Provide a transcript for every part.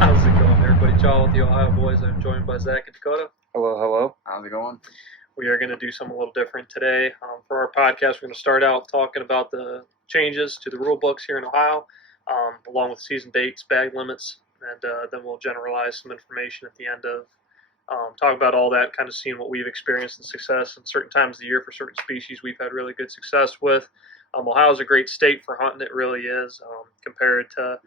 How's it going, everybody? John with the Ohio Boys. I'm joined by Zach and Dakota. Hello, hello. How's it going? We are going to do something a little different today. For our podcast, we're going to start out talking about the changes to the rule books here in Ohio, along with season dates, bag limits, and then we'll generalize some information at the end of talk about all that, kind of seeing what we've experienced and success in certain times of the year for certain species we've had really good success with. Ohio's a great state for hunting. It really is. Compared to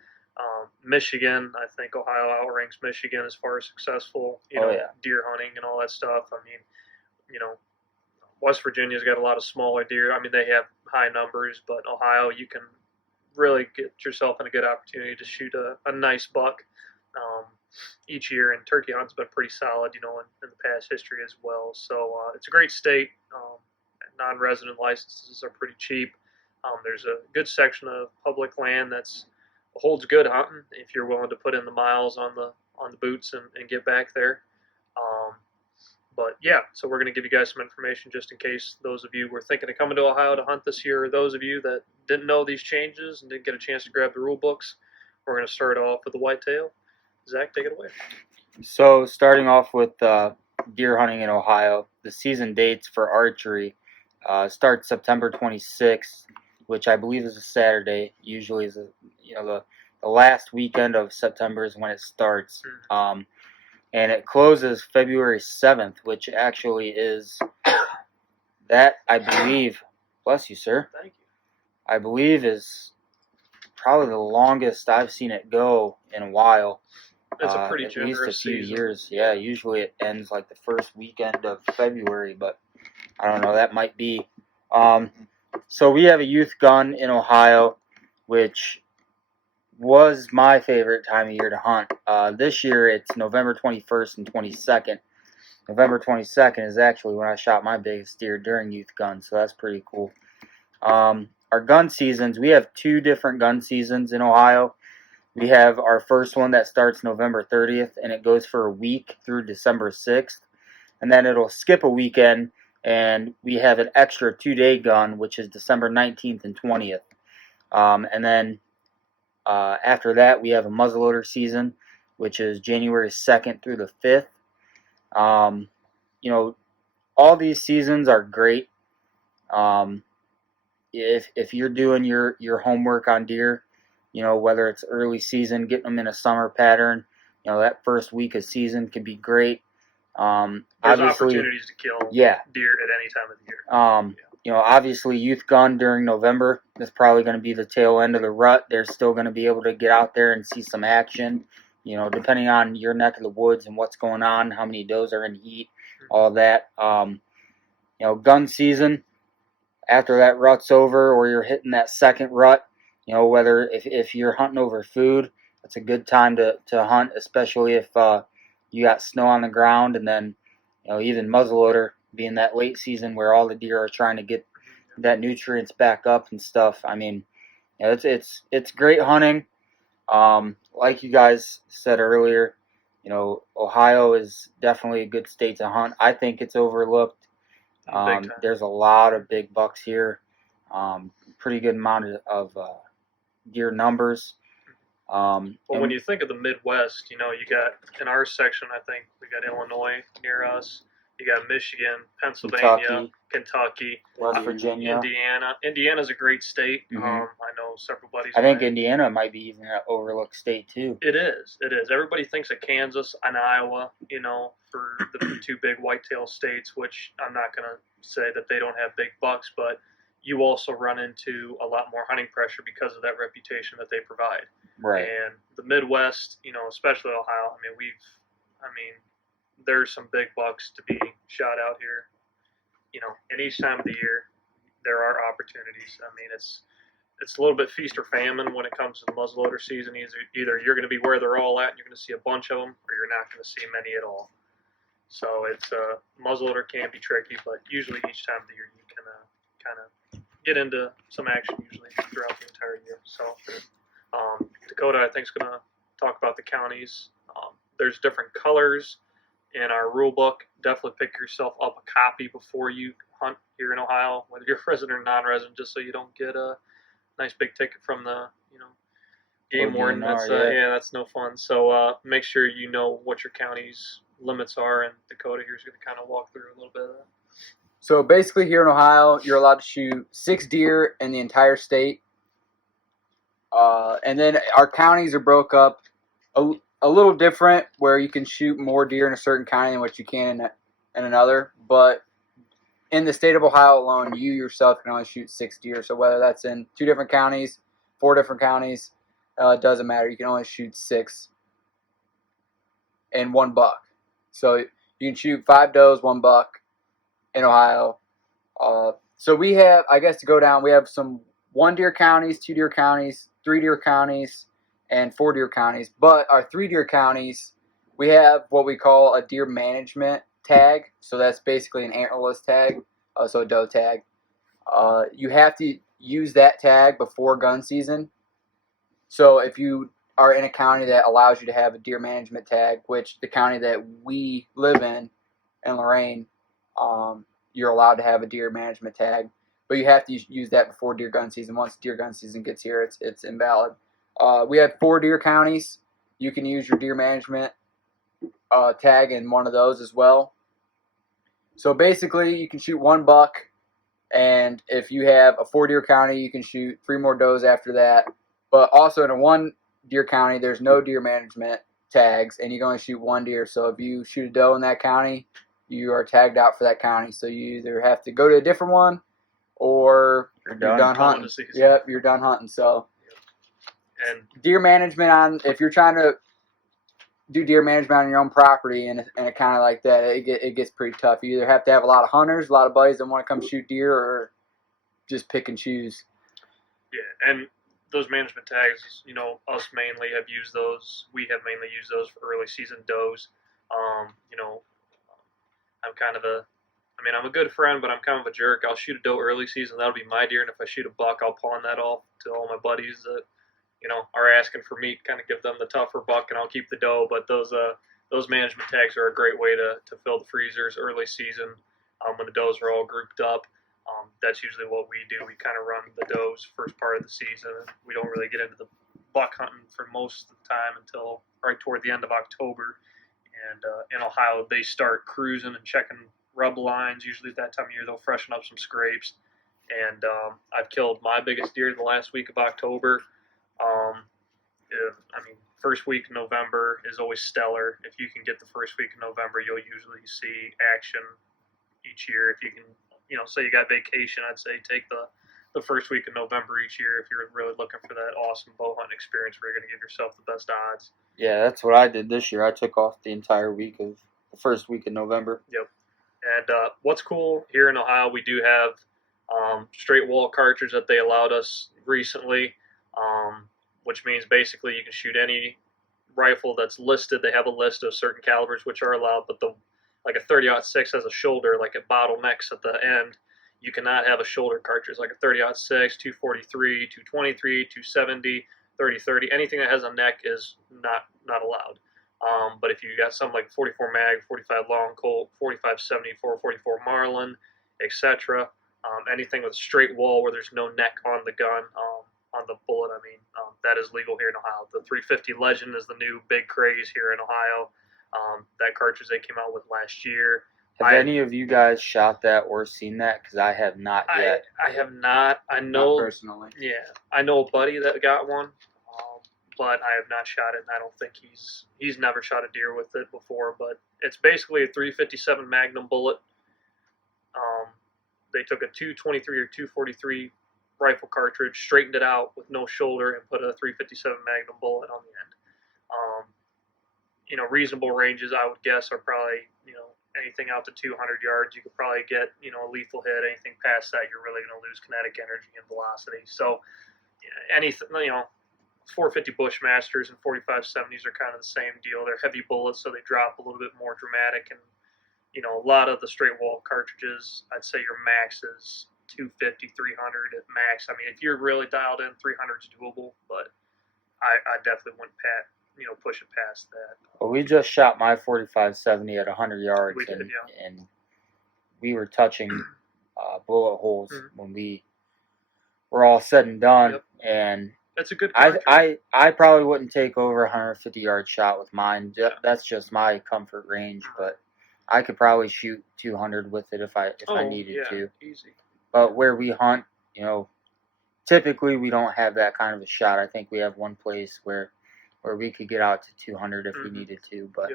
Michigan, I think Ohio outranks Michigan as far as successful, deer hunting and all that stuff. I mean, West Virginia's got a lot of smaller deer. I mean, they have high numbers, but Ohio, you can really get yourself in a good opportunity to shoot a nice buck each year. And turkey hunt's been pretty solid, in the past history as well. So it's a great state. Non-resident licenses are pretty cheap. There's a good section of public land that's holds good hunting if you're willing to put in the miles on the boots and get back there. But yeah, so we're going to give you guys some information just in case those of you were thinking of coming to Ohio to hunt this year, or those of you that didn't know these changes and didn't get a chance to grab the rule books. We're going to start off with the whitetail. Zach, take it away. So starting off with deer hunting in Ohio, the season dates for archery start September 26th, which I believe is a Saturday. Usually is the last weekend of September is when it starts. And it closes February 7th, which actually is that, I believe, bless you, sir. Thank you. I believe is probably the longest I've seen it go in a while. It's a pretty at generous least a few season. years. Yeah, usually it ends like the first weekend of February, but I don't know. That might be. So we have a youth gun in Ohio, which was my favorite time of year to hunt. This year it's November 21st and 22nd. November 22nd is actually when I shot my biggest deer during youth gun, so that's pretty cool. Our gun seasons, we have two different gun seasons in Ohio. We have our first one that starts November 30th, and it goes for a week through December 6th. And then it'll skip a weekend, and we have an extra 2-day gun, which is December 19th and 20th. And then after that, we have a muzzleloader season, which is January 2nd through the 5th. All these seasons are great. If you're doing your homework on deer, whether it's early season, getting them in a summer pattern, that first week of season could be great. There's opportunities to kill deer at any time of the year. Obviously youth gun during November is probably going to be the tail end of the rut. They're still going to be able to get out there and see some action, depending on your neck of the woods and what's going on, how many does are in heat, all that. Gun season, after that rut's over or you're hitting that second rut, whether if you're hunting over food, it's a good time to hunt, especially if you got snow on the ground, and then even muzzleloader being that late season where all the deer are trying to get that nutrients back up and stuff. I mean, it's great hunting. Like you guys said earlier, Ohio is definitely a good state to hunt. I think it's overlooked. There's a lot of big bucks here. Pretty good amount of deer numbers. When you think of the Midwest, you got in our section, I think we got Illinois near us. You got Michigan, Pennsylvania, Kentucky, West Virginia, Indiana. Indiana's a great state. Mm-hmm. I know several buddies. I think Indiana might be even an overlooked state too. It is. Everybody thinks of Kansas and Iowa, for the two big whitetail states, which I'm not going to say that they don't have big bucks, but you also run into a lot more hunting pressure because of that reputation that they provide. Right. And the Midwest, especially Ohio, there's some big bucks to be shot out here. And each time of the year, there are opportunities. It's a little bit feast or famine when it comes to the muzzleloader season. Either you're going to be where they're all at and you're going to see a bunch of them, or you're not going to see many at all. So muzzleloader can be tricky, but usually each time of the year you can kind of get into some action usually throughout the entire year. So Dakota, I think, is going to talk about the counties. There's different colors in our rule book. Definitely pick yourself up a copy before you hunt here in Ohio, whether you're resident or non-resident, just so you don't get a nice big ticket from the game warden. That's that's no fun. So make sure you know what your county's limits are, and Dakota here's going to kind of walk through a little bit of that. So basically, here in Ohio, you're allowed to shoot 6 deer in the entire state, and then our counties are broke up a little different, where you can shoot more deer in a certain county than what you can in another. But in the state of Ohio alone, you yourself can only shoot 6 deer. So whether that's in 2 different counties, 4 different counties, it doesn't matter. You can only shoot 6 and 1 buck. So you can shoot 5 does, 1 buck in Ohio. So we have, I guess to go down, we have some 1 deer counties, 2 deer counties, 3 deer counties, and 4 deer counties. But our 3 deer counties, we have what we call a deer management tag. So that's basically an antlerless tag, so a doe tag. You have to use that tag before gun season. So if you are in a county that allows you to have a deer management tag, which the county that we live in Lorain, you're allowed to have a deer management tag, but you have to use that before deer gun season. Once deer gun season gets here, it's invalid. We have 4 deer counties. You can use your deer management tag in one of those as well. So basically, you can shoot 1 buck, and if you have a 4 deer county, you can shoot 3 more does after that. But also in a 1 deer county, there's no deer management tags, and you can only shoot 1 deer. So if you shoot a doe in that county, you are tagged out for that county. So you either have to go to a different one, or you're done hunting. Yep, you're done hunting. So, and deer management if you're trying to do deer management on your own property in a county like that, it gets pretty tough. You either have to have a lot of hunters, a lot of buddies that want to come shoot deer, or just pick and choose. Yeah, and those management tags, us mainly have used those. We have mainly used those for early season does. I'm a good friend, but I'm kind of a jerk. I'll shoot a doe early season, that'll be my deer, and if I shoot a buck, I'll pawn that off to all my buddies that, are asking for meat, kind of give them the tougher buck, and I'll keep the doe. But those management tags are a great way to fill the freezers early season when the does are all grouped up. That's usually what we do. We kind of run the does first part of the season. We don't really get into the buck hunting for most of the time until right toward the end of October. And in Ohio, they start cruising and checking rub lines. Usually at that time of year, they'll freshen up some scrapes. And I've killed my biggest deer the last week of October. First week of November is always stellar. If you can get the first week of November, you'll usually see action each year. If you can, say you got vacation, I'd say take the first week of November each year if you're really looking for that awesome bow hunting experience where you're going to give yourself the best odds. Yeah, that's what I did this year. I took off the entire week of the first week of November. Yep. And what's cool here in Ohio, we do have straight wall cartridge that they allowed us recently, which means basically you can shoot any rifle that's listed. They have a list of certain calibers which are allowed, but like a 30-06 has a shoulder, like it bottlenecks at the end. You cannot have a shoulder cartridge like a 30-06, 243, 223, 270, 30-30. Anything that has a neck is not allowed. But if you got something like 44 mag, 45 long Colt, 45 74, 44 Marlin, etc., anything with a straight wall where there's no neck on the gun, on the bullet, that is legal here in Ohio. The 350 Legend is the new big craze here in Ohio. That cartridge they came out with last year. Have any of you guys shot that or seen that? Because I have not yet. I have not. I know. Not personally. Yeah, I know a buddy that got one, but I have not shot it, and I don't think he's never shot a deer with it before. But it's basically a 357 Magnum bullet. They took a 223 or 243 rifle cartridge, straightened it out with no shoulder, and put a 357 Magnum bullet on the end. Reasonable ranges, I would guess, are probably, anything out to 200 yards. You could probably get, a lethal hit. Anything past that, you're really going to lose kinetic energy and velocity. So, anything, 450 Bushmasters and 4570s are kind of the same deal. They're heavy bullets, so they drop a little bit more dramatic. And, a lot of the straight wall cartridges, I'd say your max is 250, 300 at max. If you're really dialed in, 300 is doable, but I definitely wouldn't push it past that. Well, we just shot my 45-70 at 100 yards, we did, yeah. And we were touching bullet holes when we were all said and done. Yep. And That's a good contract. I probably wouldn't take over a 150-yard shot with mine. Yeah. That's just my comfort range, but I could probably shoot 200 with it if I needed to. Easy. But where we hunt, typically we don't have that kind of a shot. I think we have one place where we could get out to 200 if we needed to, but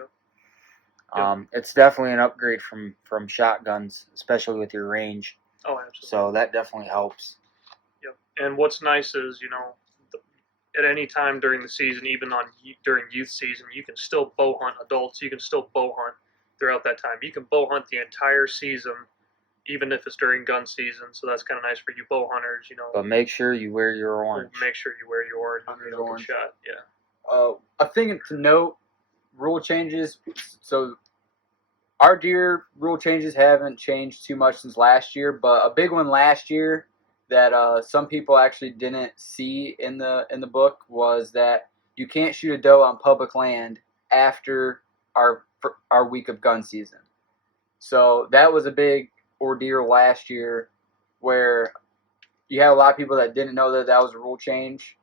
it's definitely an upgrade from shotguns, especially with your range. Oh, absolutely. So that definitely helps. Yep. And what's nice is, at any time during the season, even during youth season, you can still bow hunt adults. You can still bow hunt throughout that time. You can bow hunt the entire season, even if it's during gun season. So that's kind of nice for you bow hunters, But make sure you wear your orange. Make sure you wear your orange. Orange. Shot. Yeah. A thing to note, rule changes. So our deer rule changes haven't changed too much since last year, but a big one last year that some people actually didn't see in the book was that you can't shoot a doe on public land after our week of gun season. So that was a big ordeal last year, where you had a lot of people that didn't know that was a rule change.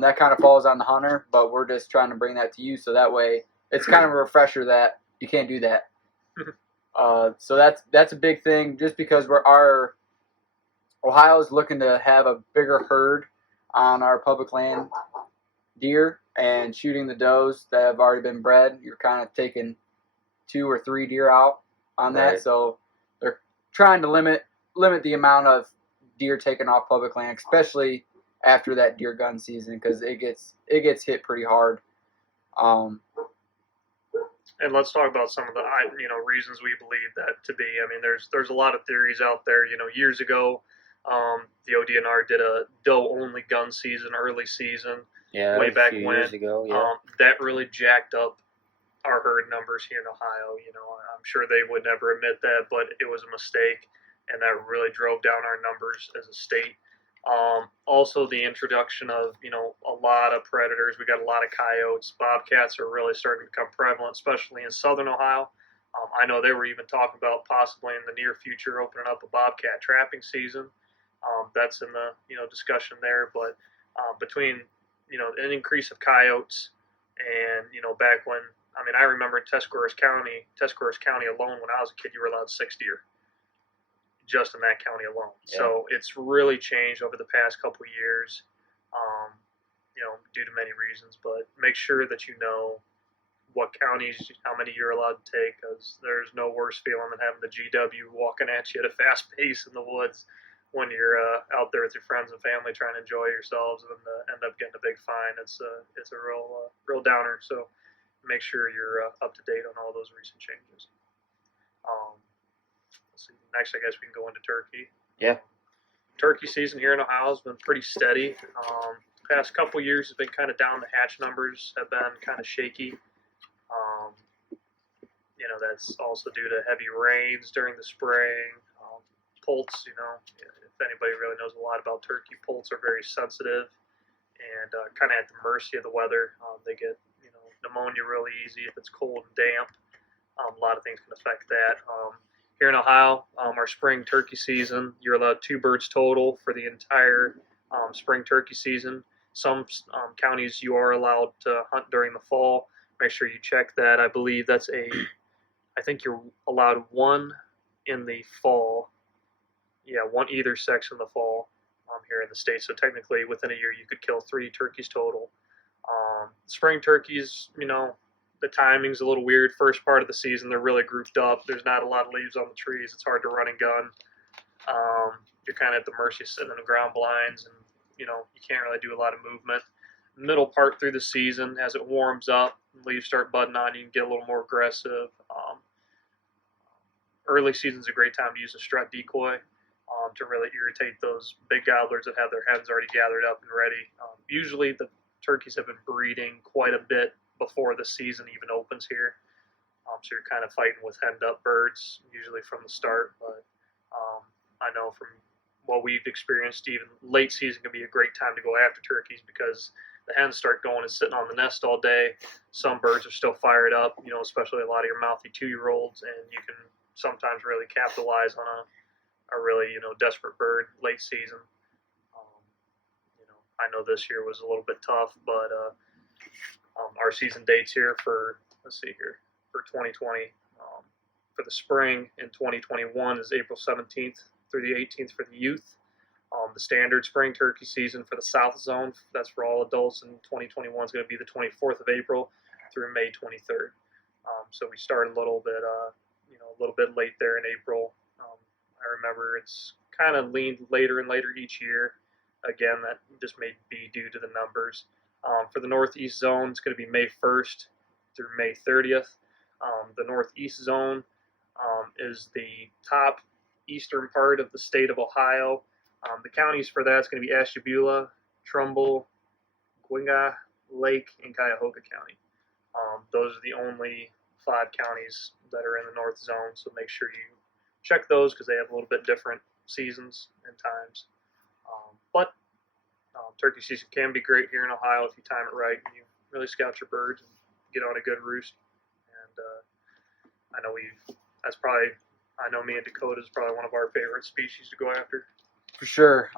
That kind of falls on the hunter, but we're just trying to bring that to you, so that way it's kind of a refresher that you can't do that. So that's a big thing, just because Ohio is looking to have a bigger herd on our public land deer, and shooting the does that have already been bred, you're kind of taking 2 or 3 deer out on that. Right. So they're trying to limit the amount of deer taken off public land, especially after that deer gun season, because it gets hit pretty hard. And let's talk about some of the reasons we believe that to be. I mean, there's a lot of theories out there. Years ago, the ODNR did a doe only gun season, early season, way back when. Years ago, yeah. That really jacked up our herd numbers here in Ohio. I'm sure they would never admit that, but it was a mistake, and that really drove down our numbers as a state. Also, the introduction of a lot of predators. We got a lot of coyotes. Bobcats are really starting to become prevalent, especially in southern Ohio. I know they were even talking about possibly in the near future opening up a bobcat trapping season. That's in the discussion there. But between an increase of coyotes and back when, I remember in Tuscarawas County alone, when I was a kid, you were allowed 6 deer just in that county alone. Yeah. So it's really changed over the past couple of years, due to many reasons. But make sure that you know what counties, how many you're allowed to take, because there's no worse feeling than having the GW walking at you at a fast pace in the woods when you're out there with your friends and family trying to enjoy yourselves, and end up getting a big fine. It's a real downer. So make sure you're up to date on all those recent changes. Let's see. Next, I guess we can go into turkey. Yeah. Turkey season here in Ohio has been pretty steady. Past couple years has been kind of down. The hatch numbers have been kind of shaky. That's also due to heavy rains during the spring. Poults, if anybody really knows a lot about turkey, poults are very sensitive and kind of at the mercy of the weather. They get pneumonia really easy if it's cold and damp. A lot of things can affect that. Here in Ohio, our spring turkey season, you're allowed 2 birds total for the entire spring turkey season. Some counties you are allowed to hunt during the fall. Make sure you check that. I believe I think you're allowed 1 in the fall. Yeah, 1 either sex in the fall here in the state. So technically, within a year, you could kill 3 turkeys total. Spring turkeys, the timing's a little weird. First part of the season, they're really grouped up. There's not a lot of leaves on the trees. It's hard to run and gun. You're kind of at the mercy of sitting in the ground blinds, and you can't really do a lot of movement. Middle part through the season, as it warms up, leaves start budding on, you can get a little more aggressive. Early season's a great time to use a strut decoy to really irritate those big gobblers that have their hens already gathered up and ready. Usually the turkeys have been breeding quite a bit before the season even opens here. So you're kind of fighting with henned up birds, usually from the start. But I know from what we've experienced, even late season can be a great time to go after turkeys because the hens start going and sitting on the nest all day. Some birds are still fired up, especially a lot of your mouthy 2-year-olds, and you can sometimes really capitalize on a really, desperate bird late season. I know this year was a little bit tough, but our season dates here for, let's see here, for 2020. For the spring in 2021 is April 17th through the 18th for the youth. The standard spring turkey season for the South Zone, that's for all adults in 2021, is going to be the 24th of April through May 23rd. So we started a little bit, a little bit late there in April. I remember it's kind of leaned later and later each year. Again, that just may be due to the numbers. For the Northeast Zone, it's going to be May 1st through May 30th. The Northeast Zone is the top eastern part of the state of Ohio. The counties for that is going to be Ashtabula, Trumbull, Gwinga, Lake, and Cuyahoga County. Those are the only 5 counties that are in the North Zone, so make sure you check those because they have a little bit different seasons and times. But turkey season can be great here in Ohio if you time it right and you really scout your birds and get on a good roost. And I know me and Dakota is probably one of our favorite species to go after. For sure.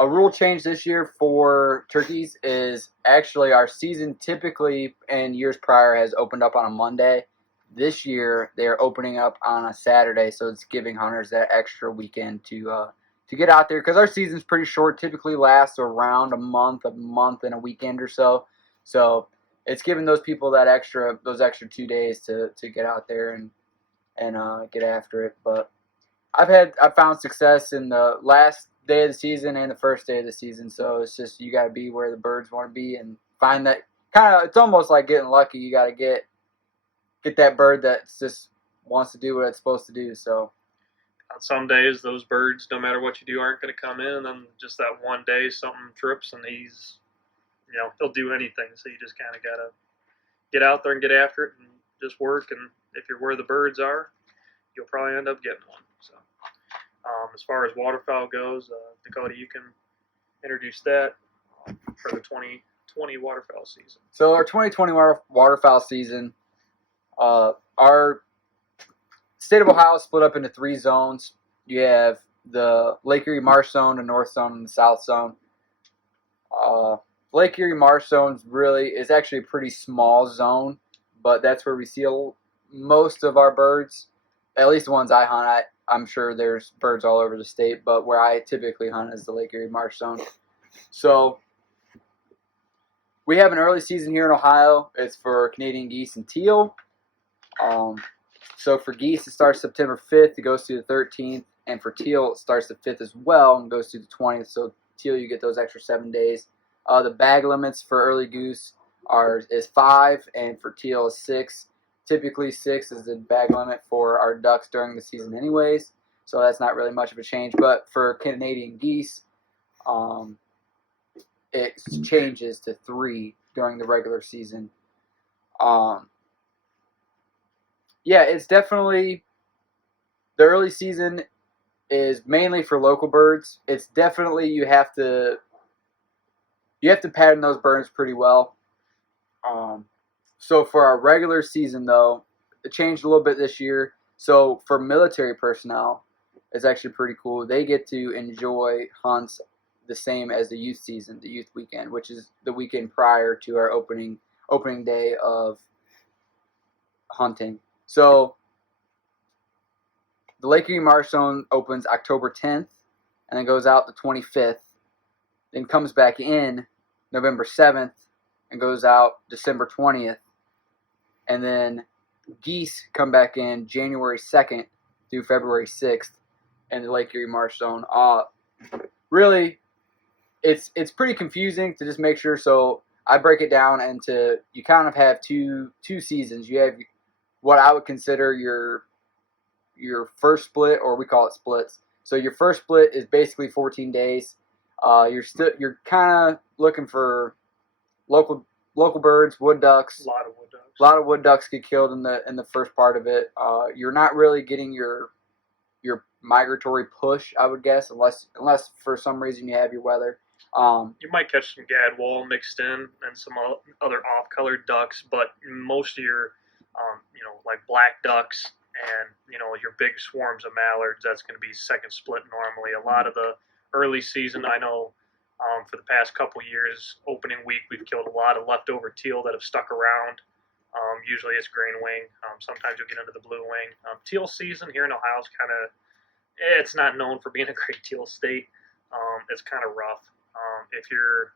A rule change this year for turkeys is actually our season typically and years prior has opened up on a Monday. This year they're opening up on a Saturday, so it's giving hunters that extra weekend to get out there because our season's pretty short. Typically lasts around a month and a weekend or so. So it's giving those people those extra 2 days to get out there and get after it. But I've found success in the last day of the season and the first day of the season. So it's just you got to be where the birds want to be and find that kind of. It's almost like getting lucky. You got to get that bird that just wants to do what it's supposed to do. So on some days, those birds, no matter what you do, aren't going to come in. And then just that one day, something trips and he'll do anything. So you just kind of got to get out there and get after it and just work. And if you're where the birds are, you'll probably end up getting one. So as far as waterfowl goes, Dakota, you can introduce that for the 2020 waterfowl season. So our 2020 waterfowl season, our state of Ohio is split up into 3 zones. You have the Lake Erie Marsh Zone, the North Zone, and the South Zone. Lake Erie Marsh Zone is actually a pretty small zone, but that's where we see most of our birds, at least the ones I hunt. I'm sure there's birds all over the state, but where I typically hunt is the Lake Erie Marsh Zone. So we have an early season here in Ohio. It's for Canadian geese and teal. So for geese, it starts September 5th. It goes through the 13th. And for teal, it starts the 5th as well and goes through the 20th. So teal, you get those extra 7 days. The bag limits for early goose is 5, and for teal is 6. Typically 6 is the bag limit for our ducks during the season anyways. So that's not really much of a change. But for Canadian geese, it changes to 3 during the regular season. It's definitely the early season is mainly for local birds. It's definitely you have to pattern those birds pretty well. So for our regular season though, it changed a little bit this year. So for military personnel, it's actually pretty cool. They get to enjoy hunts the same as the youth season, the youth weekend, which is the weekend prior to our opening day of hunting. So the Lake Erie Marsh Zone opens October 10th and then goes out the 25th, then comes back in November 7th and goes out December 20th. And then geese come back in January 2nd through February 6th in the Lake Erie Marsh Zone. Really, it's pretty confusing to just make sure. So I break it down into, you kind of have two seasons. You have what I would consider your first split, or we call it splits. So your first split is basically 14 days. You're kind of looking for local birds, wood ducks. A lot of wood ducks. A lot of wood ducks get killed in the first part of it. You're not really getting your migratory push, I would guess, unless for some reason you have your weather. You might catch some gadwall mixed in and some other off-colored ducks, but most of your, like black ducks and, your big swarms of mallards, that's going to be second split normally. A lot of the early season, I know For the past couple years, opening week, we've killed a lot of leftover teal that have stuck around. Usually it's green wing. Sometimes you'll get into the blue wing. Teal season here in Ohio is kind of, it's not known for being a great teal state. It's kind of rough. If you're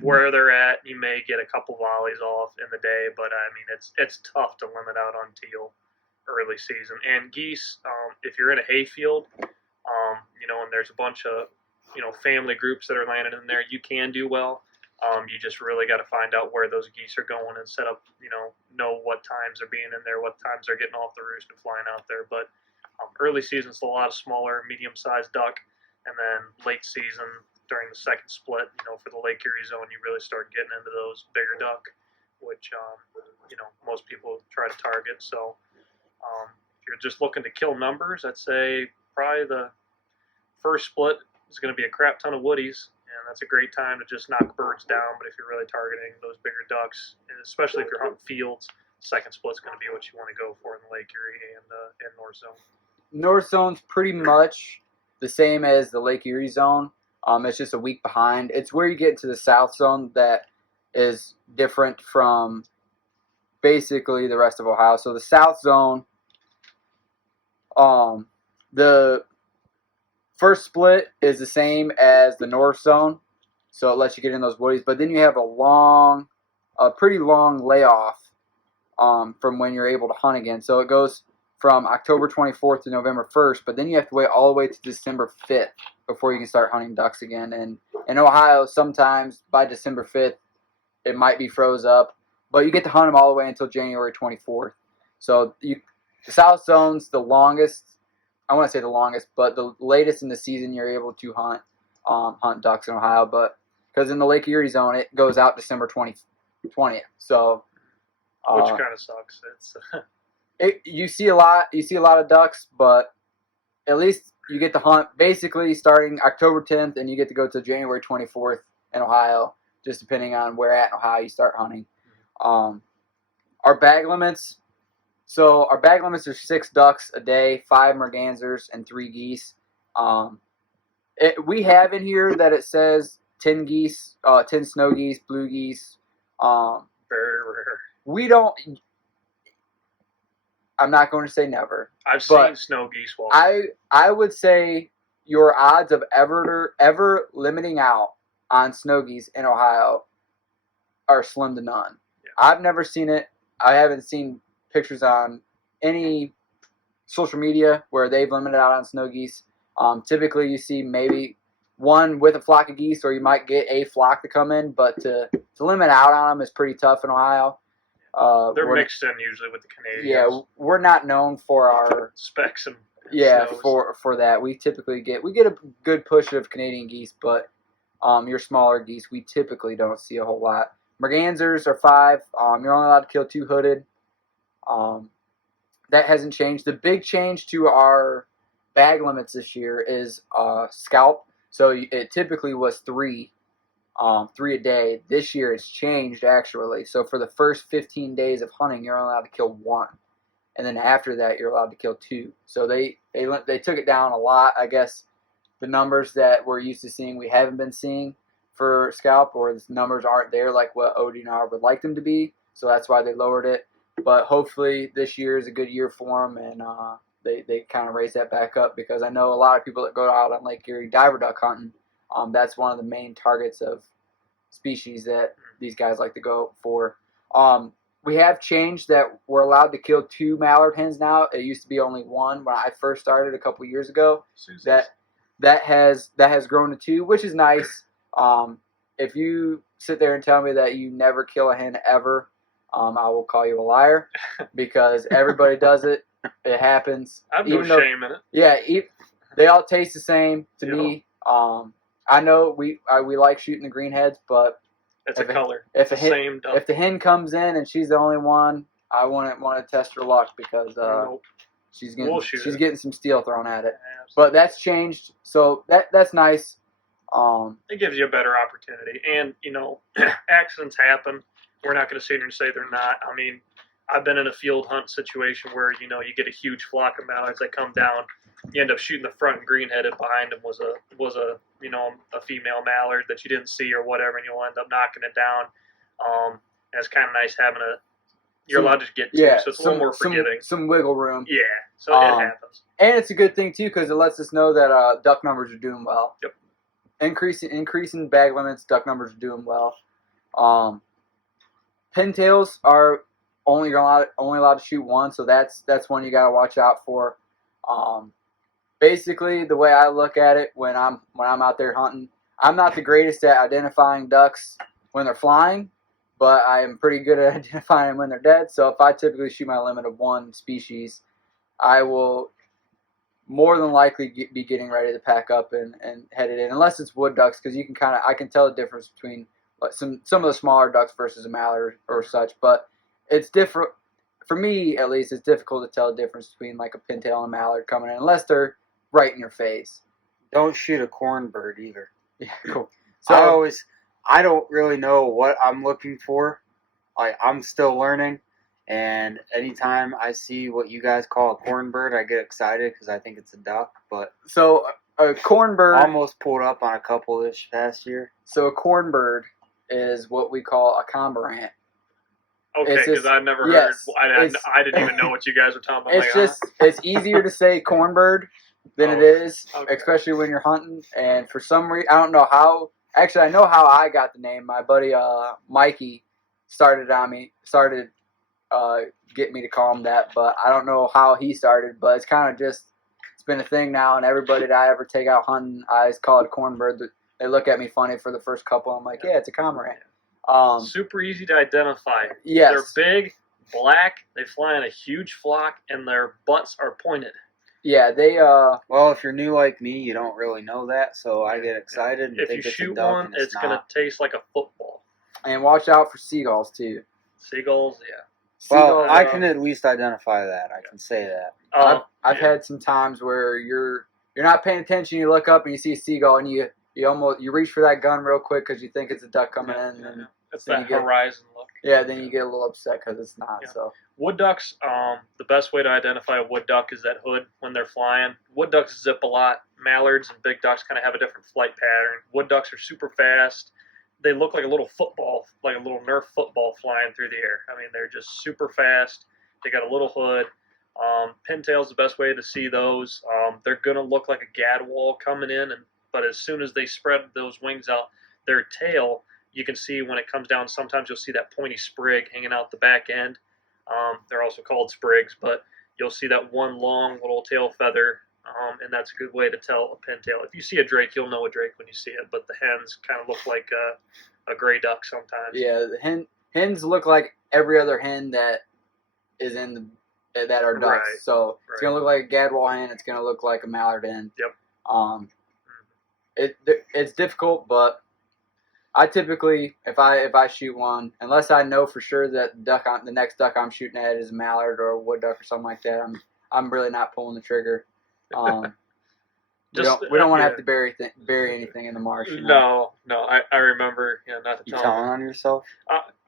where they're at, you may get a couple volleys off in the day, but I mean, it's tough to limit out on teal early season. And geese, if you're in a hayfield, and there's a bunch of, family groups that are landing in there, you can do well. You just really got to find out where those geese are going and set up, know what times they're being in there, what times they're getting off the roost and flying out there. But early season's a lot of smaller, medium-sized duck, and then late season during the second split, for the Lake Erie zone, you really start getting into those bigger duck, which most people try to target. So if you're just looking to kill numbers, I'd say probably the first split is going to be a crap ton of woodies, and that's a great time to just knock birds down. But if you're really targeting those bigger ducks, and especially if you're hunting fields, second split's going to be what you want to go for in the Lake Erie and North Zone. North Zone's pretty much the same as the Lake Erie Zone. It's just a week behind. It's where you get to the South Zone that is different from basically the rest of Ohio. So the South Zone, the first split is the same as the North Zone, so it lets you get in those woodies. But then you have a pretty long layoff from when you're able to hunt again. So it goes from October 24th to November 1st, but then you have to wait all the way to December 5th before you can start hunting ducks again. And in Ohio, sometimes by December 5th, it might be froze up, but you get to hunt them all the way until January 24th. So the South Zone's the longest. I want to say the longest, but the latest in the season you're able to hunt ducks in Ohio. But because in the Lake Erie Zone, it goes out December 20th. So which kind of sucks. It's you see a lot of ducks, but at least you get to hunt basically starting October 10th, and you get to go to January 24th in Ohio, just depending on where at in Ohio you start hunting. Our bag limits. So our bag limits are 6 ducks a day, 5 mergansers, and 3 geese. We have in here that it says 10 geese, 10 snow geese, blue geese. very rare. We don't. I'm not going to say never. I've seen snow geese walk. I would say your odds of ever limiting out on snow geese in Ohio are slim to none. Yeah. I've never seen it. I haven't seen pictures on any social media where they've limited out on snow geese. Typically, you see maybe one with a flock of geese, or you might get a flock to come in, but to limit out on them is pretty tough in Ohio. They're mixed in usually with the Canadians. Yeah, we're not known for our specs and snows. for that. We typically get a good push of Canadian geese, but your smaller geese we typically don't see a whole lot. Mergansers are 5. You're only allowed to kill 2 hooded. That hasn't changed. The big change to our bag limits this year is scalp. So it typically was 3 a day. This year it's changed actually. So for the first 15 days of hunting, you're only allowed to kill 1, and then after that you're allowed to kill 2. So they took it down a lot. I guess the numbers that we're used to seeing we haven't been seeing for scalp, or the numbers aren't there like what ODNR would like them to be. So that's why they lowered it. But hopefully this year is a good year for them, and they kind of raise that back up, because I know a lot of people that go out on Lake Erie diver duck hunting. That's one of the main targets of species that these guys like to go for. We have changed that we're allowed to kill 2 mallard hens now. It used to be only 1 when I first started a couple years ago. That has grown to 2, which is nice. If you sit there and tell me that you never kill a hen ever, I will call you a liar, because everybody does it. It happens. I have no shame in it. Yeah, they all taste the same to me. I know we like shooting the greenheads, but it's a color. If the hen comes in and she's the only one, I wouldn't want to test her luck, because she's getting some steel thrown at it. Absolutely. But that's changed, so that's nice. It gives you a better opportunity, and accidents happen. We're not going to sit here and say they're not. I mean, I've been in a field hunt situation where you get a huge flock of mallards that come down, you end up shooting the front and green-headed. Behind him was a female mallard that you didn't see or whatever, and you'll end up knocking it down. And it's kind of nice having you're allowed to get two, so it's a little more forgiving. Some wiggle room. Yeah, so it happens. And it's a good thing too because it lets us know that duck numbers are doing well. Yep. Increasing bag limits, duck numbers are doing well. Pintails are only allowed to shoot one, so that's one you got to watch out for. Basically, the way I look at it when I'm out there hunting, I'm not the greatest at identifying ducks when they're flying, but I am pretty good at identifying when they're dead. So if I typically shoot my limit of one species, I will more than likely be getting ready to pack up and head it in, unless it's wood ducks, because I can tell the difference between some of the smaller ducks versus a mallard or such. But it's different for me, at least. It's difficult to tell the difference between like a pintail and a mallard coming in, unless they're right in your face. Don't shoot a cornbird either. Yeah, cool. So I don't really know what I'm looking for. I'm still learning, and anytime I see what you guys call a cornbird, I get excited because I think it's a duck. But so a cornbird almost pulled up on a couple this past year. So a cornbird is what we call a cormorant. Okay, because I've never heard. I didn't even know what you guys were talking about. It's easier to say cornbird than it is, especially when you're hunting. And for some reason, I don't know how. Actually, I know how I got the name. My buddy Mikey started getting me to call him that, but I don't know how he started. But it's kind of it's been a thing now, and everybody that I ever take out hunting, I just call it a cornbird. They look at me funny for the first couple. I'm like, yeah, it's a cormorant. Super easy to identify. Yes. They're big, black, they fly in a huge flock, and their butts are pointed. Yeah, they well, if you're new like me, you don't really know that, so I get excited and if think you it's shoot a duck one, and it's gonna taste like a football. And watch out for seagulls too. Seagulls, yeah. Well, I can at least identify that. I can say that. I've had some times where you're not paying attention, you look up and you see a seagull and you reach for that gun real quick because you think it's a duck coming in. And it's that horizon look. Yeah, then you get a little upset because it's not. Yeah. So wood ducks, the best way to identify a wood duck is that hood when they're flying. Wood ducks zip a lot. Mallards and big ducks kind of have a different flight pattern. Wood ducks are super fast. They look like a little football, like a little Nerf football flying through the air. I mean, they're just super fast. They got a little hood. Pintail's the best way to see those. They're gonna look like a gadwall coming in, but as soon as they spread those wings out, their tail, you can see when it comes down, sometimes you'll see that pointy sprig hanging out the back end. They're also called sprigs, but you'll see that one long little tail feather, and that's a good way to tell a pintail. If you see a drake, you'll know a drake when you see it, but the hens kind of look like a gray duck sometimes. Yeah, the hens look like every other hen that is that are ducks. Right. So it's gonna look like a gadwall hen. It's gonna look like a mallard hen. Yep. It's difficult, but I typically, if I shoot one, unless I know for sure that the next duck I'm shooting at is a mallard or a wood duck or something like that, I'm really not pulling the trigger. We don't want to have to bury anything in the marsh. You know? No. I remember. Not to you telling on yourself?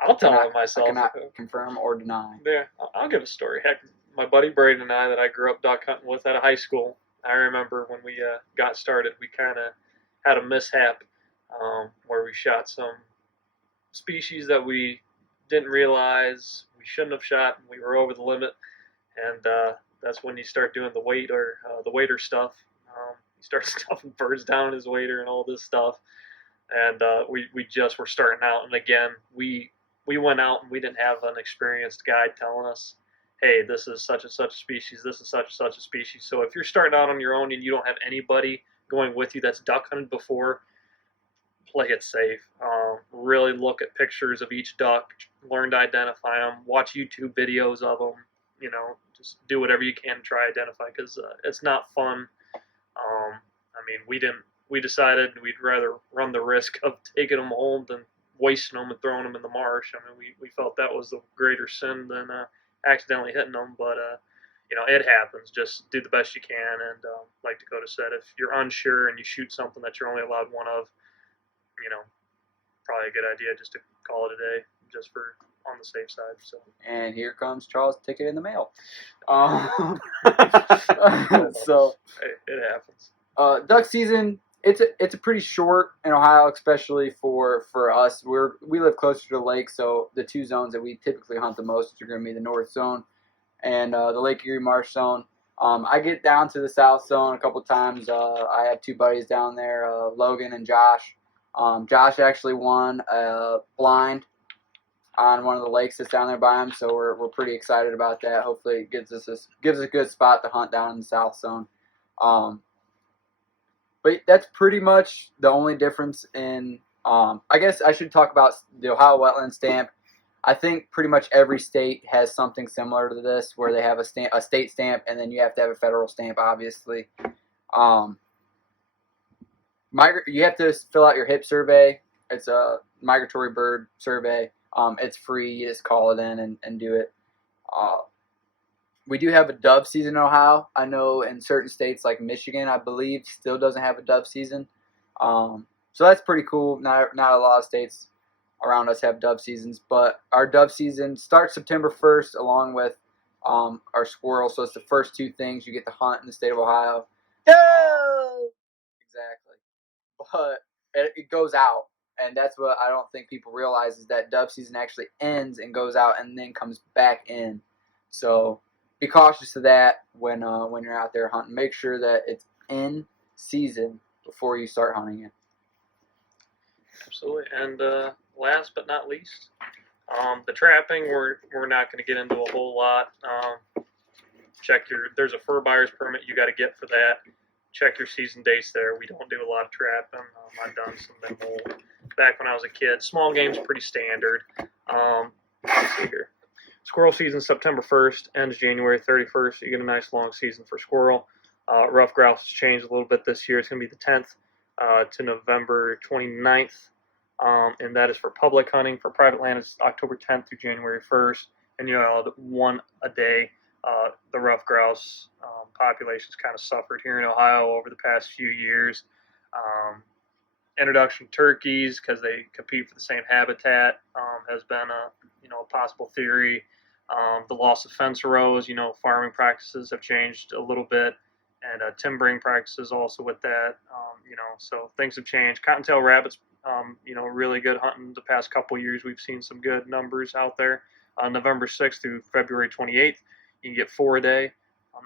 I'll tell on myself. I cannot confirm or deny. Yeah, I'll give a story. Heck, my buddy Braden and I that I grew up duck hunting with out of high school. I remember when we got started, we kind of had a mishap where we shot some species that we didn't realize we shouldn't have shot, and we were over the limit. And that's when you start doing the waiter stuff. You start stuffing birds down in his waiter and all this stuff. And we just were starting out. And again, we went out and we didn't have an experienced guide telling us, hey, this is such and such a species, this is such and such a species. So if you're starting out on your own and you don't have anybody going with you that's duck hunted before, play it safe. Really look at pictures of each duck, learn to identify them, watch YouTube videos of them. Just do whatever you can to try to identify, because it's not fun. We decided we'd rather run the risk of taking them home than wasting them and throwing them in the marsh. We felt that was the greater sin than accidentally hitting them. But it happens. Just do the best you can. And like Dakota said, if you're unsure and you shoot something that you're only allowed one of, probably a good idea just to call it a day, just for on the safe side. So. And here comes Charles' ticket in the mail. So it happens. Duck season, it's a pretty short in Ohio, especially for us. We live closer to the lake, so the two zones that we typically hunt the most are going to be the north zone and the Lake Erie Marsh zone. I get down to the south zone a couple times. I have two buddies down there, Logan and Josh. Josh actually won blind on one of the lakes that's down there by him, so we're pretty excited about that. Hopefully, it gives us a good spot to hunt down in the south zone. But that's pretty much the only difference in. I guess I should talk about the Ohio wetland stamp. I think pretty much every state has something similar to this, where they have a state stamp, and then you have to have a federal stamp, obviously. You have to fill out your HIP survey. It's a migratory bird survey. It's free. You just call it in and do it. We do have a dove season in Ohio. I know in certain states like Michigan, I believe, still doesn't have a dove season. So that's pretty cool. Not a lot of states around us have dove seasons, but our dove season starts September 1st along with our squirrel. So it's the first two things you get to hunt in the state of Ohio. Exactly. But it goes out, and that's what I don't think people realize is that dove season actually ends and goes out and then comes back in. So be cautious of that when you're out there hunting. Make sure that it's in season before you start hunting it. Absolutely. And last but not least, the trapping. We're not going to get into a whole lot. There's a fur buyer's permit you got to get for that. Check your season dates there. We don't do a lot of trapping. I've done some minimal back when I was a kid. Small game's pretty standard. Let's see here. Squirrel season September 1st, ends January 31st. You get a nice long season for squirrel. Rough grouse has changed a little bit this year. It's going to be the 10th to November 29th, and that is for public hunting. For private land, it's October 10th through January 1st, and you're allowed one a day. The rough grouse population's kind of suffered here in Ohio over the past few years. Introduction turkeys, because they compete for the same habitat, has been a possible theory. The loss of fence rows, farming practices have changed a little bit, and timbering practices also with that. So things have changed. Cottontail rabbits, really good hunting the past couple years. We've seen some good numbers out there. November 6th through February 28th, you can get 4 a day.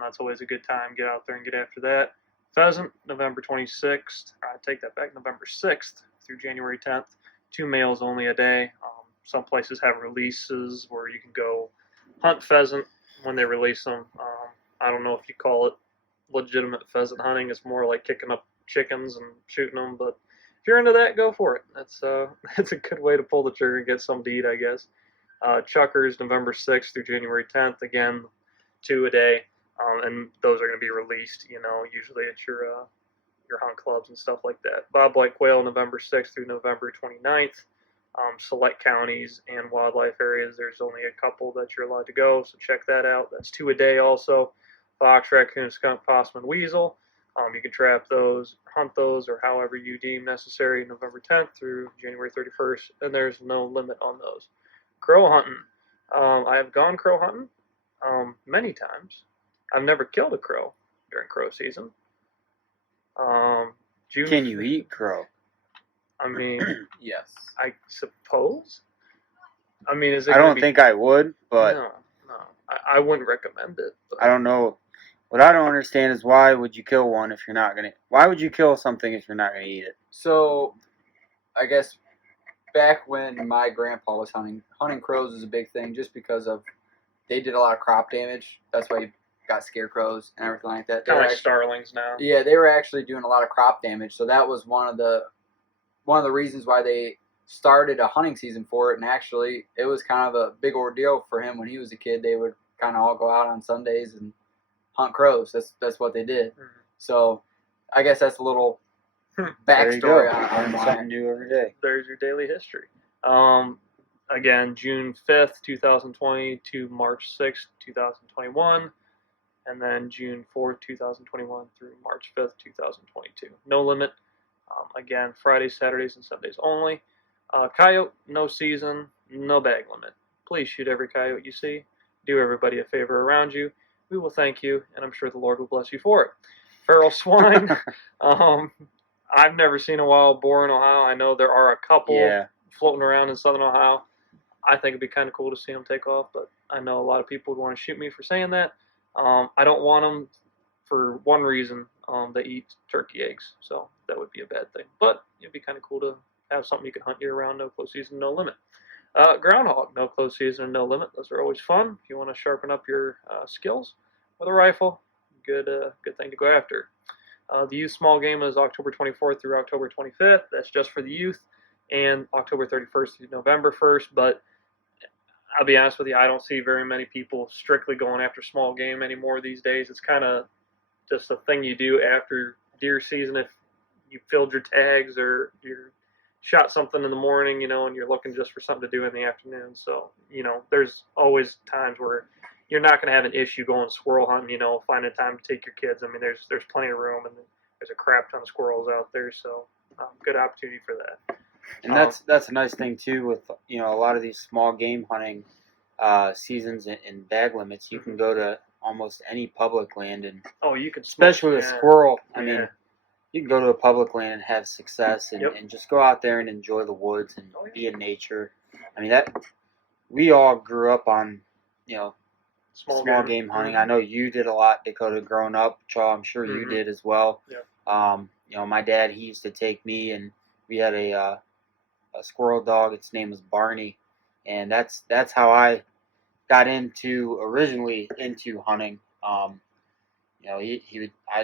That's always a good time. Get out there and get after that. Pheasant, November 26th. I take that back. November 6th through January 10th. 2 males only a day. Some places have releases where you can go hunt pheasant when they release them. I don't know if you call it legitimate pheasant hunting. It's more like kicking up chickens and shooting them. But if you're into that, go for it. That's a good way to pull the trigger and get some to eat, I guess. Chuckers, November 6th through January 10th. Again, 2 a day. And those are going to be released, usually at your hunt clubs and stuff like that. Bobwhite quail, November 6th through November 29th. Select counties and wildlife areas, there's only a couple that you're allowed to go, so check that out. That's 2 a day also. Fox, raccoon, skunk, possum, and weasel. You can trap those, hunt those, or however you deem necessary, November 10th through January 31st, and there's no limit on those. Crow hunting. I have gone crow hunting many times. I've never killed a crow during crow season. Can you eat crow? I mean, Yes. I suppose. I mean, is it? I don't think I would, but no, I wouldn't recommend it. But. I don't know. What I don't understand is why would you kill one if you're not gonna? Why would you kill something if you're not gonna eat it? So, I guess back when my grandpa was hunting crows was a big thing, just because they did a lot of crop damage. That's why you got scarecrows and everything like that. Kind of like starlings now. Yeah, they were actually doing a lot of crop damage, so that was one of the reasons why they started a hunting season for it. And actually, it was kind of a big ordeal for him when he was a kid. They would kind of all go out on Sundays and hunt crows. That's what they did. Mm-hmm. So, I guess that's a little backstory on something new every day. There's your daily history. Again, June 5th, 2020 to March 6th, 2021. And then June 4th, 2021 through March 5th, 2022. No limit. Again, Fridays, Saturdays, and Sundays only. Coyote, no season, no bag limit. Please shoot every coyote you see. Do everybody a favor around you. We will thank you, and I'm sure the Lord will bless you for it. Feral swine. I've never seen a wild boar in Ohio. I know there are a couple floating around in southern Ohio. I think it'd be kind of cool to see them take off, but I know a lot of people would want to shoot me for saying that. I don't want them for one reason. They eat turkey eggs, so that would be a bad thing. But it'd be kind of cool to have something you can hunt year round, no close season, no limit. Groundhog, no close season and no limit. Those are always fun. If you want to sharpen up your skills with a rifle, good thing to go after. The youth small game is October 24th through October 25th. That's just for the youth, and October 31st through November 1st. But I'll be honest with you, I don't see very many people strictly going after small game anymore these days. It's kind of just a thing you do after deer season if you filled your tags or you're shot something in the morning, and you're looking just for something to do in the afternoon. So, there's always times where you're not going to have an issue going squirrel hunting, finding time to take your kids. I mean, there's plenty of room, and there's a crap ton of squirrels out there, so good opportunity for that. And that's a nice thing too with a lot of these small game hunting seasons and bag limits. You can go to almost any public land, and you can especially with a squirrel. I mean, you can go to a public land and have success, and just go out there and enjoy the woods and be in nature. I mean, that we all grew up on small game hunting. I know you did a lot, Dakota, growing up. Chaw, I'm sure you did as well. My dad, he used to take me, and we had a squirrel dog. Its name was Barney, and that's how I got originally into hunting. I'd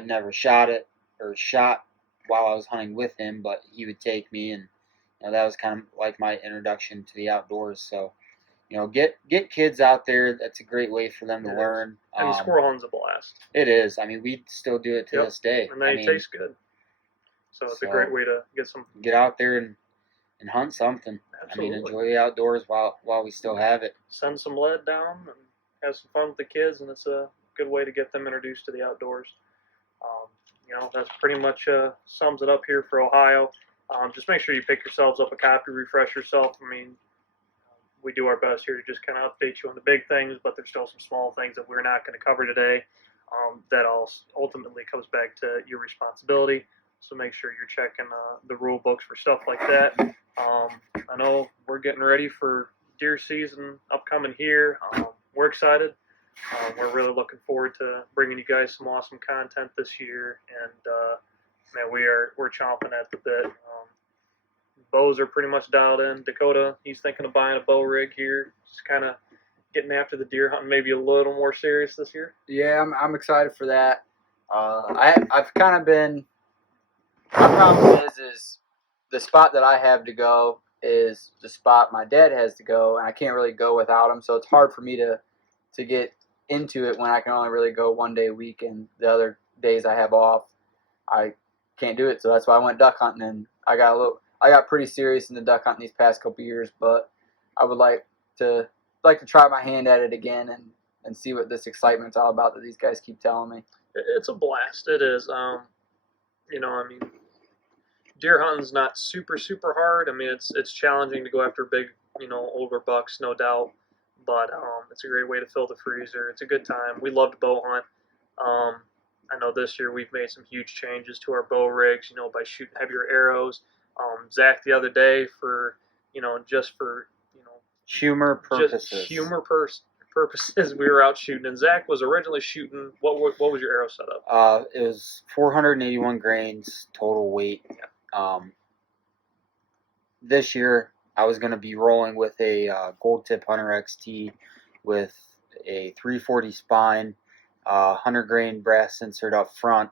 never shot while I was hunting with him, but he would take me, and that was kind of like my introduction to the outdoors. So, get kids out there. That's a great way for them to learn. I mean, squirrel hunting's a blast. It is. I mean, we still do it to this day. And they taste good. So it's a great way to get out there and hunt something. Absolutely. I mean, enjoy the outdoors while we still have it. Send some lead down and have some fun with the kids, and it's a good way to get them introduced to the outdoors. That's pretty much sums it up here for Ohio. Just make sure you pick yourselves up a copy, refresh yourself. I mean, we do our best here to just kind of update you on the big things, but there's still some small things that we're not going to cover today. That all ultimately comes back to your responsibility. So make sure you're checking the rule books for stuff like that. I know we're getting ready for deer season upcoming here. We're excited. We're really looking forward to bringing you guys some awesome content this year, and man, we're chomping at the bit. Bows are pretty much dialed in. Dakota, he's thinking of buying a bow rig here. Just kind of getting after the deer hunting, maybe a little more serious this year. Yeah, I'm excited for that. I've kind of been. My problem is the spot that I have to go is the spot my dad has to go, and I can't really go without him. So it's hard for me to get into it when I can only really go one day a week, and the other days I have off, I can't do it. So that's why I went duck hunting, and I got pretty serious in the duck hunting these past couple years. But I would like to try my hand at it again and see what this excitement's all about that these guys keep telling me. It's a blast. It is. Deer hunting's not super hard. I mean, it's challenging to go after big, older bucks, no doubt. But it's a great way to fill the freezer. It's a good time. We love to bow hunt. I know this year we've made some huge changes to our bow rigs, by shooting heavier arrows. Zach the other day just for humor purposes. Purposes, we were out shooting, and Zach was originally shooting. What was your arrow setup? It was 481 grains total weight. This year, I was going to be rolling with a Gold Tip Hunter XT with a 340 spine, 100 grain brass insert up front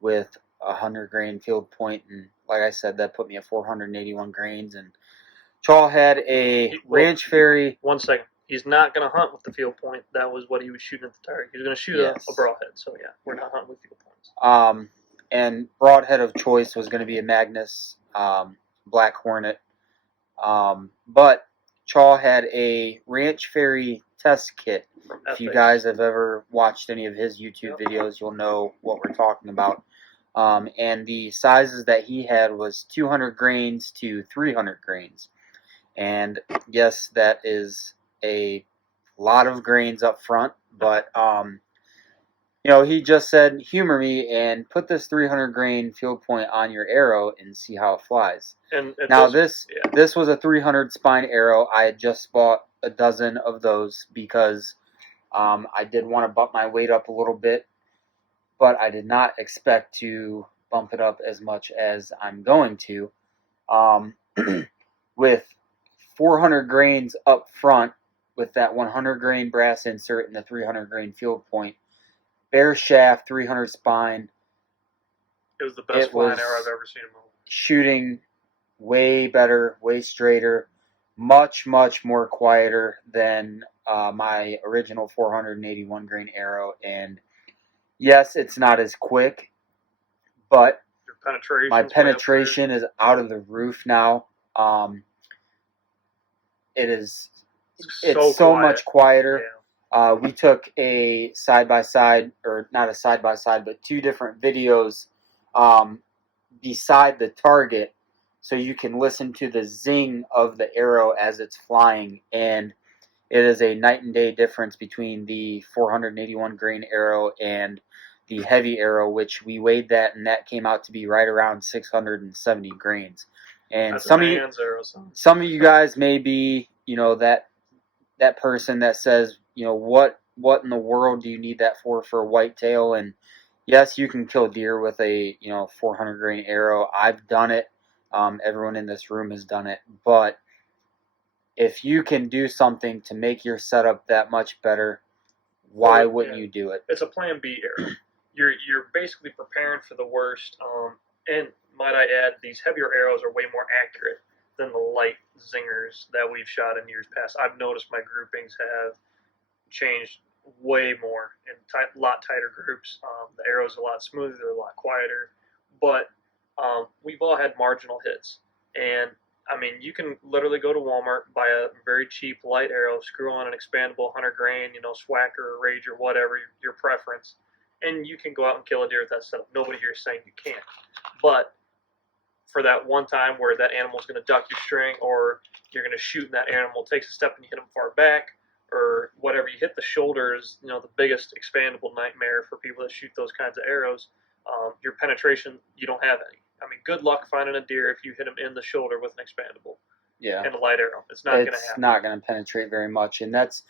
with a 100 grain field point, and like I said, that put me at 481 grains. And Chaw had a Ranch Fairy. 1 second. He's not going to hunt with the field point. That was what he was shooting at the target. He was going to shoot a broadhead. So, yeah, we're not hunting with field points. And broadhead of choice was going to be a Magnus Black Hornet. But Chaw had a Ranch Fairy test kit. If you guys have ever watched any of his YouTube videos, you'll know what we're talking about. And the sizes that he had was 200 grains to 300 grains. And yes, that is a lot of grains up front, but you know, he just said, humor me and put this 300 grain field point on your arrow and see how it flies. And Now this this was a 300 spine arrow. I had just bought a dozen of those because I did want to bump my weight up a little bit, but I did not expect to bump it up as much as I'm going to. With 400 grains up front, with that 100 grain brass insert and the 300 grain field point, bare shaft, 300 spine. It was the best It flying was arrow I've ever seen in my life. Shooting way better, way straighter, much, much more quieter than my original 481 grain arrow. And yes, it's not as quick, but Your penetration. my penetration is out of the roof now. It's so much quieter. Yeah. We took a side-by-side, or not a side-by-side, but two different videos beside the target so you can listen to the zing of the arrow as it's flying. And it is a night and day difference between the 481 grain arrow and the heavy arrow, which we weighed that, and that came out to be right around 670 grains. And That's some a of you, man's arrow, son. some of you guys may be, you know, that person that says, you know, what in the world do you need that for a whitetail? And yes, you can kill deer with a, you know, 400 grain arrow. I've done it. Everyone in this room has done it. But if you can do something to make your setup that much better, why wouldn't you do it? It's a plan B arrow. You're basically preparing for the worst. And might I add, these heavier arrows are way more accurate than the light zingers that we've shot in years past. I've noticed my groupings have changed way more in a lot tighter groups. The arrows are a lot smoother, they're a lot quieter, but we've all had marginal hits. And I mean, you can literally go to Walmart, buy a very cheap light arrow, screw on an expandable 100 grain, you know, Swacker or Rage or whatever your preference, and you can go out and kill a deer with that setup. Nobody here is saying you can't, but for that one time where that animal's going to duck your string, or you're going to shoot and that animal takes a step and you hit them far back, or whatever, you hit the shoulders, you know, the biggest expandable nightmare for people that shoot those kinds of arrows. Your penetration, you don't have any. I mean, good luck finding a deer if you hit them in the shoulder with an expandable. Yeah. And a light arrow. It's not going to happen. It's not going to penetrate very much, and that's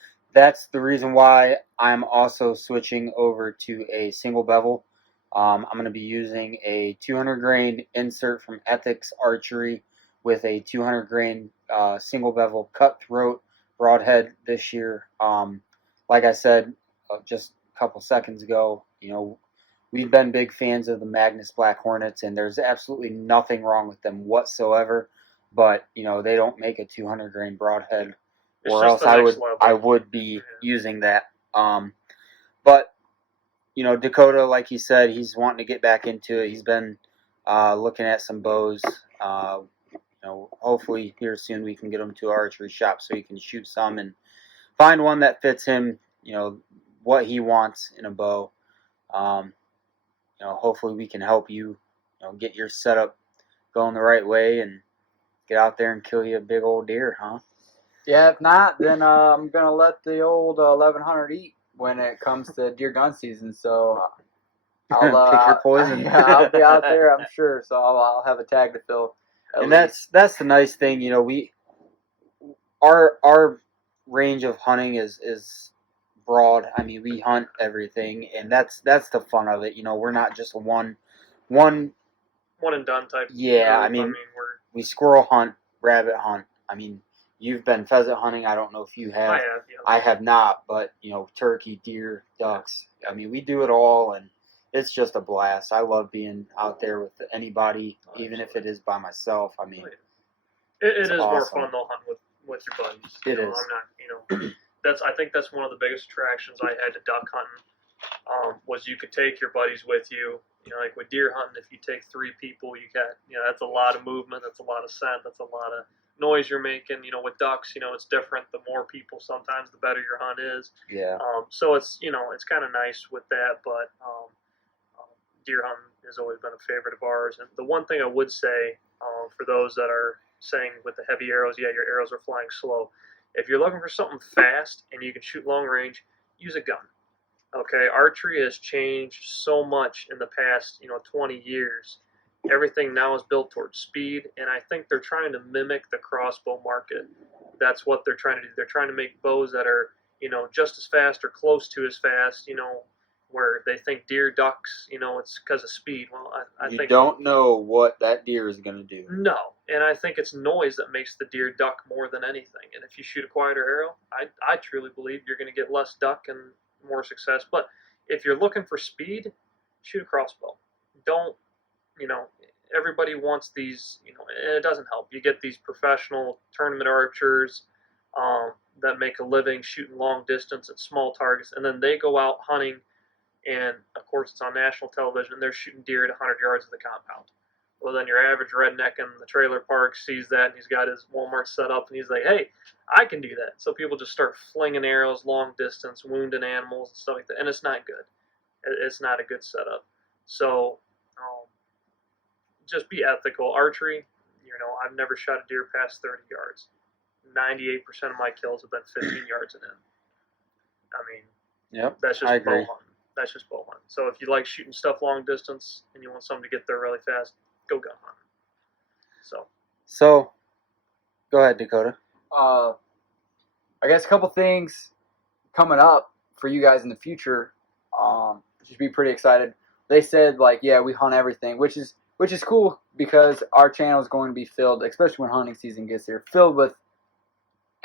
the reason why I'm also switching over to a single bevel. I'm going to be using a 200 grain insert from Ethics Archery with a 200 grain single bevel cutthroat broadhead this year. Like I said just a couple seconds ago, you know, we've been big fans of the Magnus Black Hornets, and there's absolutely nothing wrong with them whatsoever. But you know, they don't make a 200 grain broadhead, or else I would be using that. But you know, Dakota, like he said, he's wanting to get back into it. He's been looking at some bows. You know, hopefully here soon we can get him to our archery shop so he can shoot some and find one that fits him. You know, what he wants in a bow. You know, hopefully we can help you, you know, get your setup going the right way and get out there and kill you a big old deer, huh? Yeah, if not, then I'm gonna let the old 1100 eat when it comes to deer gun season. So I'll pick your poison. I'll be out there, I'm sure. So I'll have a tag to fill. And that's the nice thing, you know. Our range of hunting is broad. I mean, we hunt everything, and that's the fun of it. You know, we're not just a one and done type. Yeah, I mean we squirrel hunt, rabbit hunt. I mean, you've been pheasant hunting. I don't know if you have. I have. Yeah. I have not, but you know, turkey, deer, ducks. I mean, we do it all, and it's just a blast. I love being out there with anybody, even if it is by myself. I mean, it is awesome. More fun though hunting with your buddies. It is. I'm not, you know, I think that's one of the biggest attractions I had to duck hunting. Was you could take your buddies with you. You know, like with deer hunting, if you take 3 people, you got, you know, that's a lot of movement, that's a lot of scent, that's a lot of noise you're making. You know, with ducks, you know, it's different. The more people, sometimes the better your hunt is. Yeah. So it's, you know, it's kind of nice with that, but deer hunting has always been a favorite of ours. And the one thing I would say for those that are saying with the heavy arrows, yeah, your arrows are flying slow. If you're looking for something fast and you can shoot long range, use a gun. Okay, archery has changed so much in the past, 20 years. Everything now is built towards speed, and I think they're trying to mimic the crossbow market. That's what they're trying to do. They're trying to make bows that are, just as fast or close to as fast, where they think deer, ducks, it's because of speed. Well, I You think don't know what that deer is going to do. no, and I think it's noise that makes the deer duck more than anything. And if you shoot a quieter arrow, I truly believe you're going to get less duck and more success. But if you're looking for speed, shoot a crossbow. Don't, everybody wants these, and it doesn't help. You get these professional tournament archers that make a living shooting long distance at small targets, and then they go out hunting, and of course it's on national television, and they're shooting deer at 100 yards of the compound. Well, then your average redneck in the trailer park sees that, and he's got his Walmart set up, and he's like, hey, I can do that. So people just start flinging arrows long distance, wounding animals and stuff like that, and it's not good. It's not a good setup. So just be ethical. Archery, I've never shot a deer past 30 yards. 98% of my kills have been 15 yards and in. I mean, Yep, that's just I bow agree. hunting. That's just bow hunting. So if you like shooting stuff long distance and you want something to get there really fast, go gun hunting. So, go ahead, Dakota. I guess a couple things coming up for you guys in the future. Should be pretty excited. They said we hunt everything, which is cool because our channel is going to be filled, especially when hunting season gets here, filled with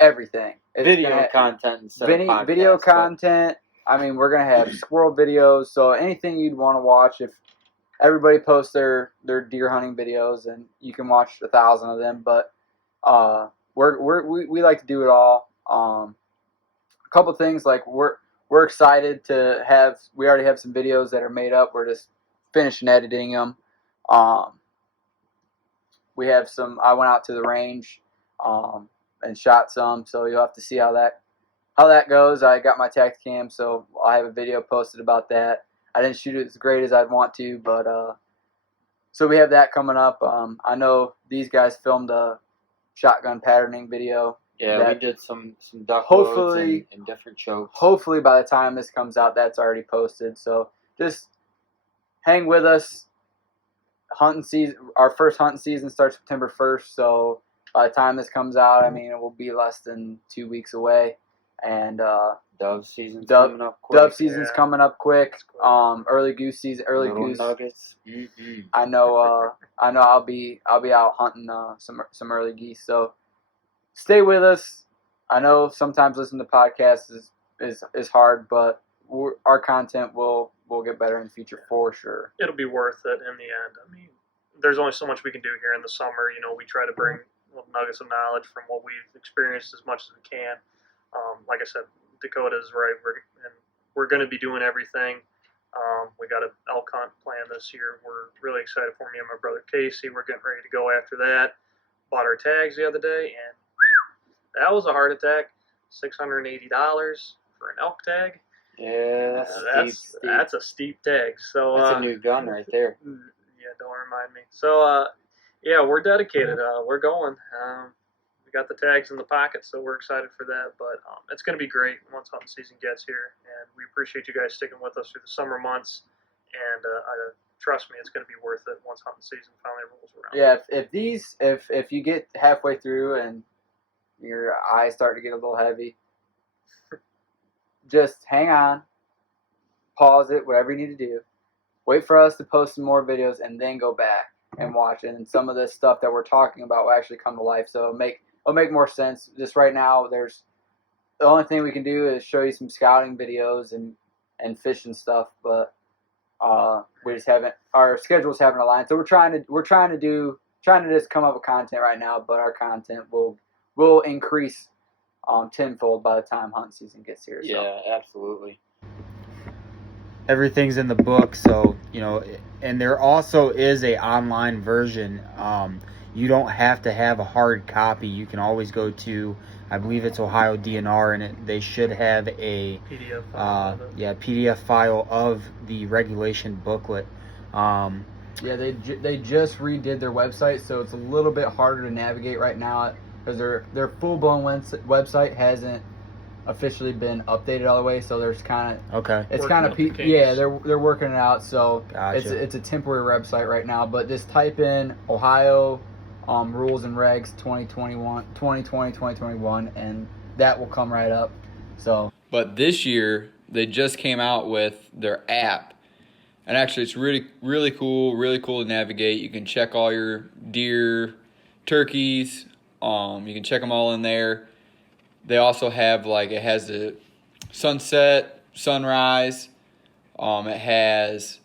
everything. It's Video content instead of podcasts, video but- content. I mean, we're gonna have squirrel videos, so anything you'd want to watch. If everybody posts their deer hunting videos, and you can watch 1,000 of them, but we like to do it all. A couple things we're excited to have. We already have some videos that are made up. We're just finishing editing them. We have some. I went out to the range and shot some, so you'll have to see how that goes. I got my Tacticam, so I have a video posted about that. I didn't shoot it as great as I'd want to, but so we have that coming up. I know these guys filmed a shotgun patterning video. Yeah, we did some duck hopefully loads and different chokes. Hopefully by the time this comes out, that's already posted. So just hang with us. Hunting season. Our first hunting season starts September 1st. So by the time this comes out, I mean it will be less than 2 weeks away. And dove season's coming up quick. Dove season's coming up quick. Early goose season. Early Little goose nuggets. I know. I'll be out hunting some early geese. So stay with us. I know sometimes listening to podcasts is hard, but our content will get better in the future for sure. It'll be worth it in the end. I mean, there's only so much we can do here in the summer. We try to bring little nuggets of knowledge from what we've experienced as much as we can. Like I said, Dakota is right. We're going to be doing everything. We got an elk hunt planned this year. We're really excited for me and my brother Casey. We're getting ready to go after that. Bought our tags the other day, and that was a heart attack. $680 for an elk tag. Yeah, that's a steep tag. So that's a new gun right there. Yeah, don't remind me. So yeah, we're dedicated. We're going. We got the tags in the pocket, so we're excited for that. But it's going to be great once hunting season gets here, and we appreciate you guys sticking with us through the summer months. And trust me, it's going to be worth it once hunting season finally rolls around. Yeah, if you get halfway through and your eyes start to get a little heavy, just hang on, pause it, whatever you need to do. Wait for us to post some more videos, and then go back and watch it. And some of this stuff that we're talking about will actually come to life. So it'll make more sense. Just right now, the only thing we can do is show you some scouting videos and fishing stuff, but we just haven't. Our schedules haven't aligned. So we're trying to just come up with content right now, but our content will increase tenfold by the time hunting season gets here. So. Yeah, absolutely. Everything's in the book, so and there also is a online version. You don't have to have a hard copy. You can always go to, I believe it's Ohio DNR, and they should have a PDF file. PDF file of the regulation booklet. Yeah, they just redid their website, so it's a little bit harder to navigate right now. because their full blown website hasn't officially been updated all the way. So there's kind of Okay. it's Working kind out of the kinks. yeah, they're working it out. So Gotcha. it's a temporary website right now. But just type in Ohio rules and regs 2021, and that will come right up. So, but this year they just came out with their app, and actually it's really cool to navigate. You can check all your deer, turkeys. You can check them all in there. They also have it has the sunset, sunrise. It has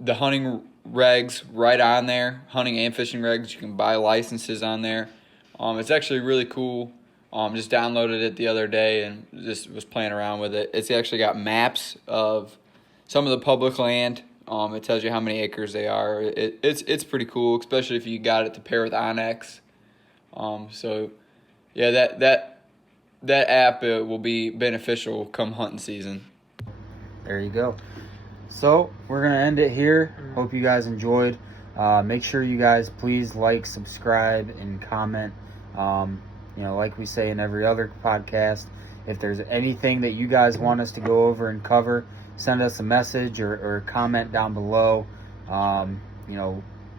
the hunting regs right on there, hunting and fishing regs. You can buy licenses on there. It's actually really cool. Just downloaded it the other day and just was playing around with it. It's actually got maps of some of the public land. It tells you how many acres they are. It's pretty cool, especially if you got it to pair with Onyx. So yeah, that app will be beneficial come hunting season. There you go. So we're gonna end it here. Hope you guys enjoyed. Make sure you guys please like, subscribe, and comment. Like we say in every other podcast, if there's anything that you guys want us to go over and cover, send us a message or comment down below.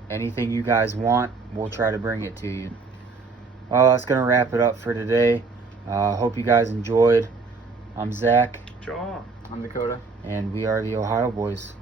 Anything you guys want, we'll try to bring it to you. Well, that's gonna wrap it up for today. Hope you guys enjoyed. I'm Zach. John. I'm Dakota. And we are the Ohio Boys.